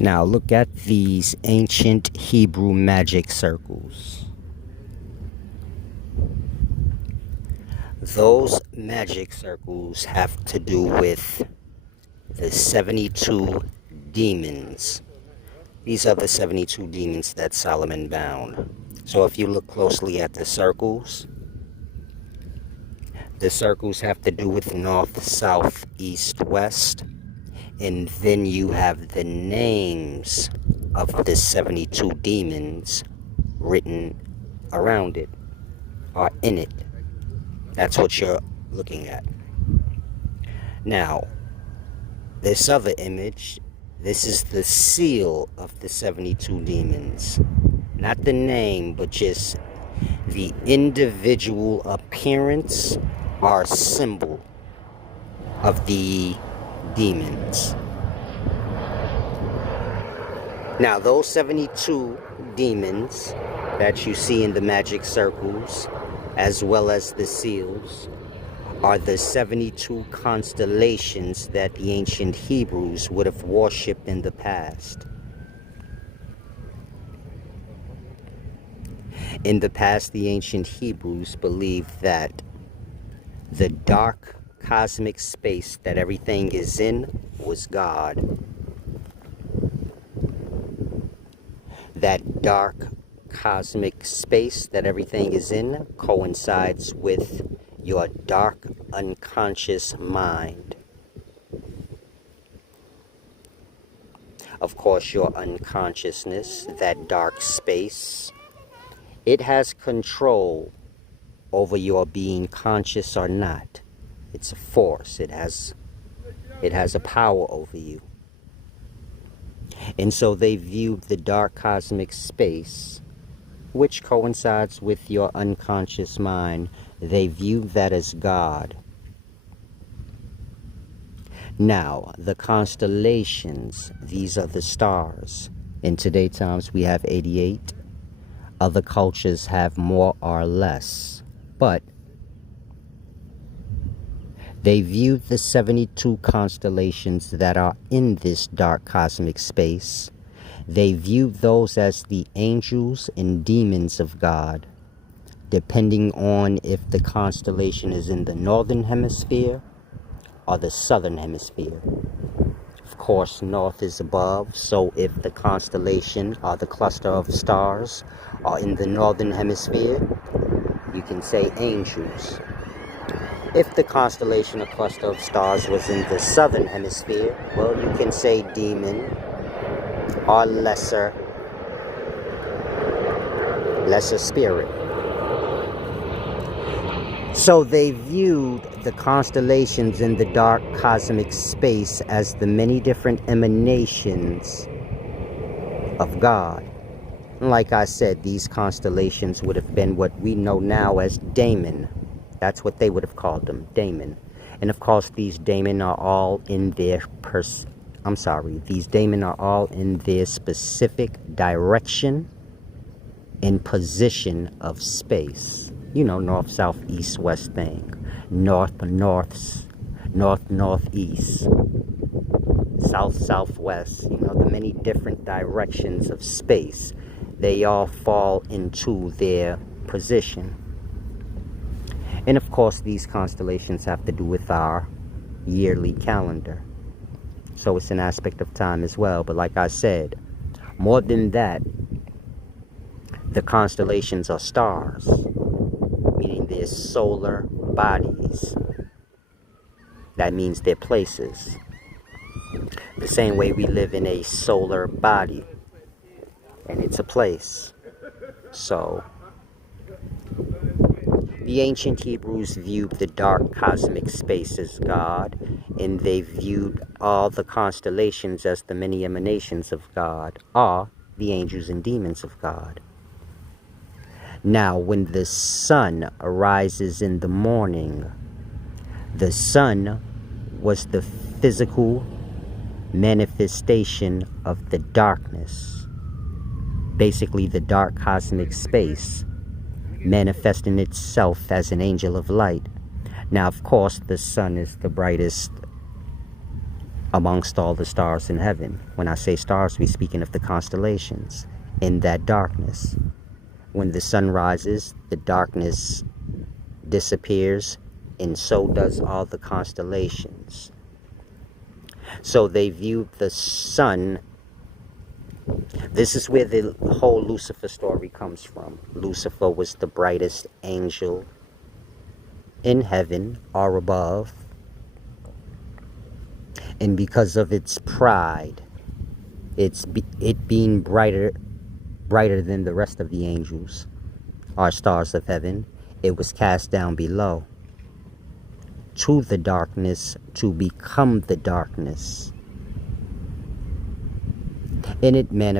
Now look at these ancient Hebrew magic circles. Those magic circles have to do with the 72 demons. These are the 72 demons that Solomon bound. So if you look closely at the circles have to do with north, south, east, west. And then you have the names of the 72 demons written around it, or in it. That's what you're looking at. Now, this other image, this is the seal of the 72 demons. Not the name, but just the individual appearance or symbol of the demons. Now, those 72 demons that you see in the magic circles, as well as the seals, are the 72 constellations that the ancient Hebrews would have worshipped in the past. In the past, the ancient Hebrews believed that the dark cosmic space that everything is in was God. That dark cosmic space that everything is in coincides with your dark unconscious mind. Of course, your unconsciousness, that dark space, it has control over your being conscious or not. It's a force. It has a power over you. And so they viewed the dark cosmic space, which coincides with your unconscious mind, they viewed that as God. Now, the constellations, these are the stars. In today's times, we have 88. Other cultures have more or less. But they viewed the 72 constellations that are in this dark cosmic space. They viewed those as the angels and demons of God, depending on if the constellation is in the northern hemisphere or the southern hemisphere. Of course, north is above, so if the constellation or the cluster of stars are in the northern hemisphere, you can say angels. If the constellation or cluster of stars was in the southern hemisphere, well, you can say demon or lesser spirit. So they viewed the constellations in the dark cosmic space as the many different emanations of God. Like I said, these constellations would have been what we know now as daemon. That's what they would have called them, daemon. And of course, these daemon are all in their these daemon are all in their specific direction and position of space. You know, north, south, east, west thing. North, northeast. South, southwest. You know, the many different directions of space. They all fall into their position. And of course, these constellations have to do with our yearly calendar. So it's an aspect of time as well. But like I said, more than that, the constellations are stars, meaning they're solar bodies. That means they're places. The same way we live in a solar body, and it's a place. So the ancient Hebrews viewed the dark cosmic space as God, and they viewed all the constellations as the many emanations of God, or the angels and demons of God. Now, when the sun arises in the morning, the sun was the physical manifestation of the darkness, basically the dark cosmic space, manifesting itself as an angel of light. Now, of course, the sun is the brightest amongst all the stars in heaven. When I say stars, we're speaking of the constellations. In that darkness, when the sun rises, the darkness disappears, and so does all the constellations. So they viewed the sun. This is where the whole Lucifer story comes from. Lucifer was the brightest angel in heaven or above, and because of its pride, it being brighter than the rest of the angels or stars of heaven, it was cast down below to the darkness to become the darkness, and it manifests